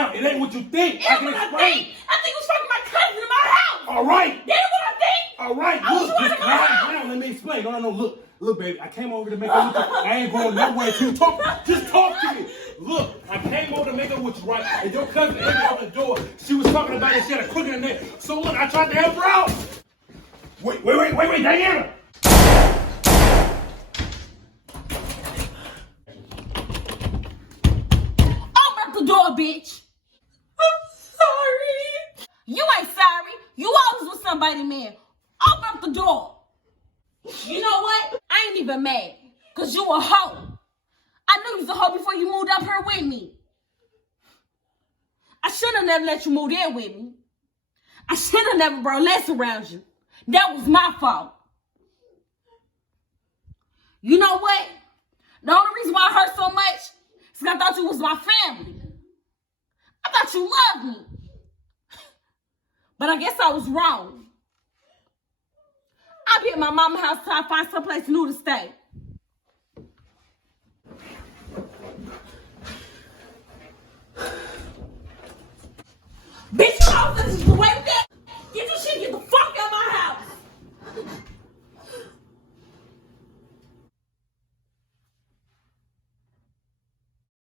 down. It ain't what you think. I can explain. I think you was fucking my cousin in my house. All right. That is what I think. All right. Look, just calm down. Let me explain. No. Look, baby. I came over to make up with you. I ain't going nowhere to talk. Just talk to me. Look, I came over to make up with you, right? And your cousin opened the door. She was talking about it. She had a crook in her neck. So look, I tried to help her out. Wait, Diana. Open up the door, bitch. I'm sorry. You ain't sorry. You always with somebody, man. Open up the door. You know what? I ain't even mad. Because you a hoe. I knew you was a hoe before you moved up here with me. I should have never let you move in with me. I should have never brought Les around you. That was my fault. You know what? The only reason why I hurt so much is because I thought you was my family. I thought you loved me. But I guess I was wrong. I'll be at my mama's house till I find someplace new to stay. Bitch, you know this is the way